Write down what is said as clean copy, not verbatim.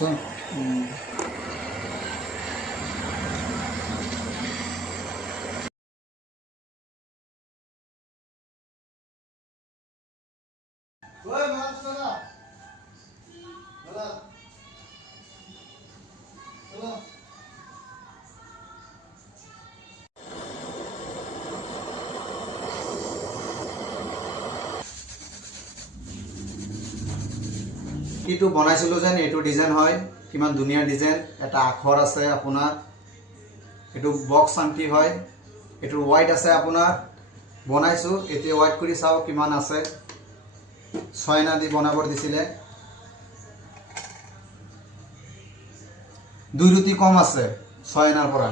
আছে কিটো বনাইছিলো যেন এইটো ডিজাইন হয় কিমান ধুনীয়া ডিজাইন এটা আখৰ আছে আপোনাৰ এইটো বক্স আংটি হয় এইটো হোৱাইট আছে আপোনাৰ বনাইছো এতিয়া হোৱাইট কৰি চাও কিমান আছে 6 আনা দি বনাব দিছিলে 2 ৰুটি কম আছে 6 আনাৰ পৰা